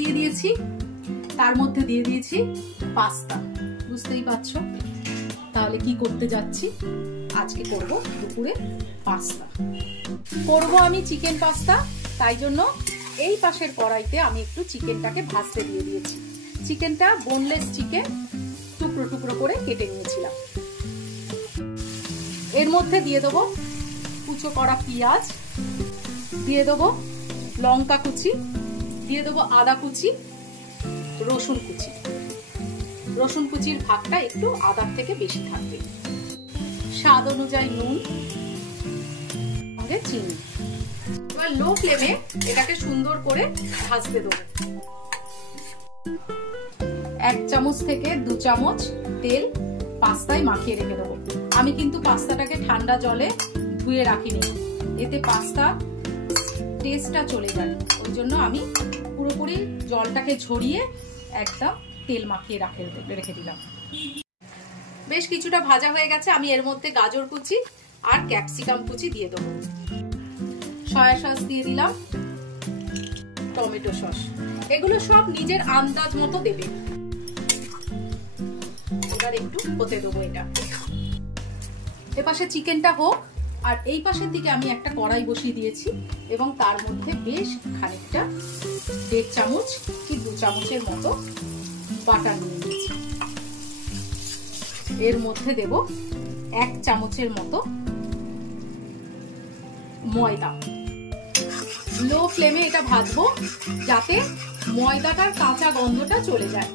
দিয়ে দিয়েছি, তার মধ্যে দিয়ে দিয়েছি পাস্তা। বুঝতেই পারছো তাহলে কি করতে যাচ্ছি। আজকে করব দুপুরে পাস্তা, করব আমি চিকেন পাস্তা। তাই জন্য এই পাশের কড়াইতে আমি একটু চিকেনটাকে ভাজতে দিয়ে দিয়েছি। চিকেনটা বোনলেস চিকেন, টুকরো টুকরো করে কেটে নিয়েছিলাম। এর মধ্যে দিয়ে দেবো কুচো করা পেঁয়াজ, দিয়ে দেবো লঙ্কা কুচি, দিয়ে দেবো আদা কুচি, রসুন কুচি। রসুন কুচির ভাগটা একটু আদার থেকে বেশি থাকবে। স্বাদ অনুযায়ী নুন, সঙ্গে চিনি। এবার লো ফ্লেমে এটাকে সুন্দর করে ভাজতে দেবো। 1 চামচ থেকে 2 চামচ তেল পাস্তায় মাখিয়ে রেখে দেবো। আমি কিন্তু পাস্তাটাকে ঠান্ডা জলে ধুয়ে রাখিনি, এতে পাস্তা টেস্টটা চলে যাবে। ওই জন্য আমি পুরোপুরি জলটাকে ঝরিয়ে একদম তেল মাখিয়ে রেখে দিলাম। বেশ কিছুটা ভাজা হয়ে গেছে। আমি এর মধ্যে গাজর কুচি আর ক্যাপসিকাম কুচি দিয়ে দেবো। সয়া সস দিয়ে দিলাম, টমেটো সস। এগুলো সব নিজের আন্দাজ মতো দেবে। এবার একটু হতে দেবো এটা। এপাশে চিকেনটা হোক, আর এই পাশের দিকে আমি একটা কড়াই বসিয়ে দিয়েছি এবং তার মধ্যে বেশ খানিকটা 1.5 চামচ কি 2 চামচের মতো বাটার নিয়ে নিয়েছি। এর মধ্যে দেব 1 চামচের মতো ময়দা। লো ফ্লেমে এটা ভাজবো যাতে ময়দাটার কাঁচা গন্ধটা চলে যায়।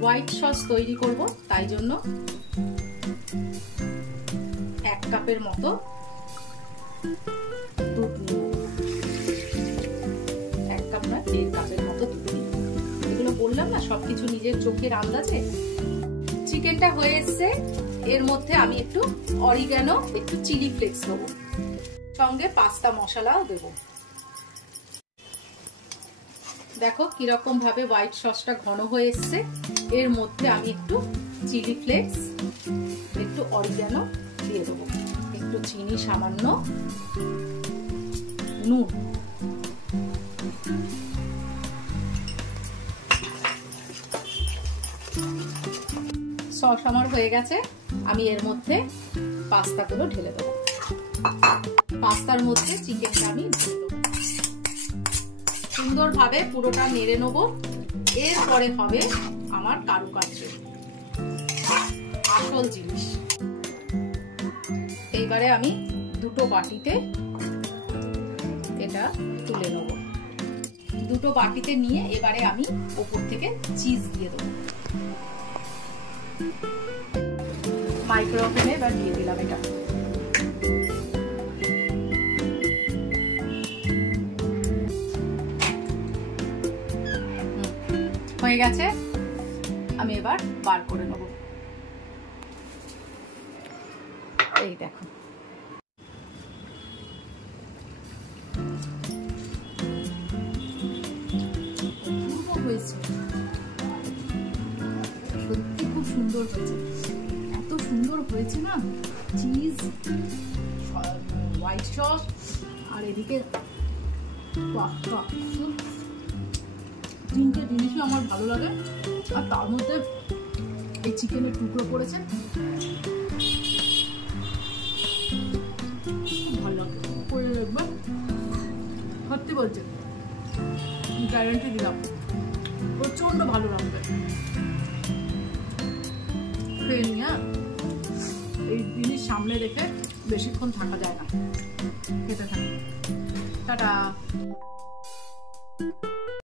হোয়াইট সস তৈরি করব, তাই জন্য 1 কাপের মতো দুধ নিব। 1 কাপ না 1.5 কাপের মতো দুধ নিব। এগুলো বললাম না সবকিছু নিজের চোখের আন্দাজে। চিকেনটা হয়ে এসছে, এর মধ্যে আমি একটু অরিগানো, একটু চিলি ফ্লেক্স দেবো, সঙ্গে পাস্তা মশলাও দেব। দেখো কিরকম ভাবে হোয়াইট সসটা ঘন হয়ে এসছে। এর মধ্যে আমি একটু চিলি ফ্লেক্স, একটু অরিগানো দিয়ে দেবো, একটু চিনি, সামান্য নুন। সস আমার হয়ে গেছে। আমি এর মধ্যে পাস্তাগুলো ঢেলে দেবো। পাস্তার মধ্যে চিকেনটা আমি ঢেলে দেবো। সুন্দরভাবে পুরোটা নেড়ে নেব। এরপরে হবে আমার কারুকার্য, আসল জিনিস। এইবারে আমি দুটো বাটিতে এটা তুলে নেব। দুটো বাটিতে নিয়ে এবারে আমি ওপর থেকে চিজ দিয়ে দেবো। মাইক্রোওভেনে এবার দিয়ে দিলাম এটা। হয়ে গেছে, আমি এবার বার করে নেব। এই দেখো হয়েছে, সত্যি খুব সুন্দর হয়েছে। এত সুন্দর হয়েছে না, চিজ, হোয়াইট সস, আর এদিকে পাস্তা। তিনটে জিনিসই আমার ভালো লাগে। আর তার মধ্যে এই চিকেনের টুকরো পড়েছে, ভালো লাগে। করে দেখবে, সত্যি বলছে, গ্যারান্টি দিলাম, প্রচন্ড ভালো লাগবে। খেয়ে নিয়ে এই জিনিস সামনে রেখে বেশিক্ষণ থাকা যায় না, খেতে থাকে। টাটা।